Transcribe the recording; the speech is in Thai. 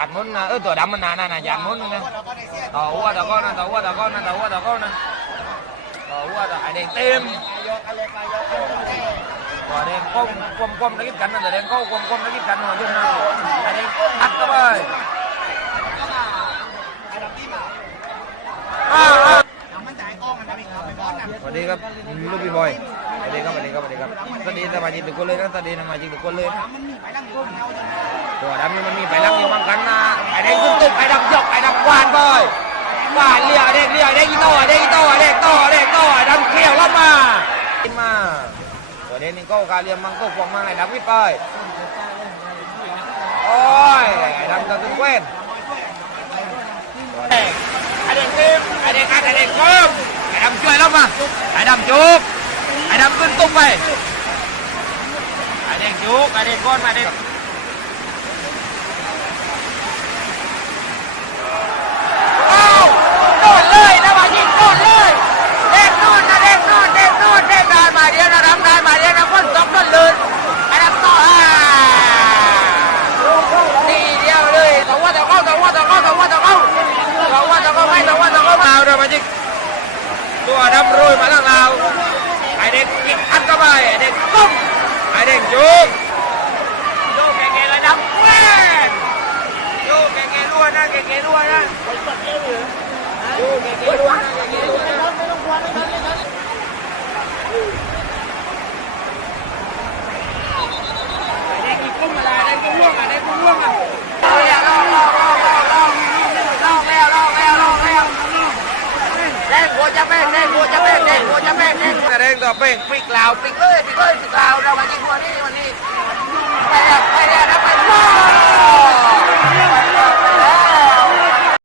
ยานมุนนะเออตัวดำมันน่ะน่ะนะยานมุนนะต่อหัวต่อก้อนนะต่อหัวต่อก้อนนะต่อหัวต่อก้อนนะต่อหัวต่อไอเด็กเต็มตัวเด็กก้มก้มก้มนักกิจกันนะตัวเด็กก้มก้มก้มนักกิจกันหัวยุ่งนะไอเด็กอัดเข้าไปอ้าวอ้าวสวัสดีครับลูกพี่บอยสวัสดีครับสวัสดีครับสวัสดีครับสวัสดีสมาชิกทุกคนเลยนะสวัสดีสมาชิกทุกคนเลยนะ ตัวดำนี่มันมีไปลังอยู่บางกันนะไอเด็กตุ้มตุ้มไอดำยกไอดำวานบ่อยวานเลี้ยเด็กเลี้ยเด็กอีโต้เด็กอีโต้เด็กโต้เด็กโต้ไอดำเขี้ยวแล้วมาขึ้นมาตัวเด็กนี่ก็การเลี้ยงมังก็ฟองมังไอดำวิไปโอ้ยไอดำก็ตึงเว้นไอเด็กทีมไอเด็กอัดไอเด็กก้มไอดำช่วยแล้วมาไอดำจุกไอดำขึ้นตุ้มไปไอเด็กจุกไอเด็กก้นมาเด็ก เอาโดนเลยนะมายิงโดนเลยเด็กโดนนะเด็กโดนเด็กโดนเด็กได้มาเดียวนะรับได้มาเดียวนะคนสองคนเลยไอ้รับต่ออ่าทีเดียวเลยต่อว่าต่อเข้าต่อว่าต่อเข้าต่อว่าต่อเข้าต่อว่าต่อเข้าไม่ต่อว่าต่อเข้ามาเดี๋ยวมายิง ตัวดำรุ่ยมาล่างเราไอเด็กอีกอัดเข้าไปไอเด็กตุ้มไอเด็กจุกโยกแก่ๆเลยดำแม่โยกแก่ๆล้วนนะแก่ๆล้วนนะเด้งหัวจะ แป้งเด้งหัวจะแป้งเด้งหัวจะแป้งเด้งหัวจะเด้งต่อแป้งปิกลาวปิกเลยปิกเลย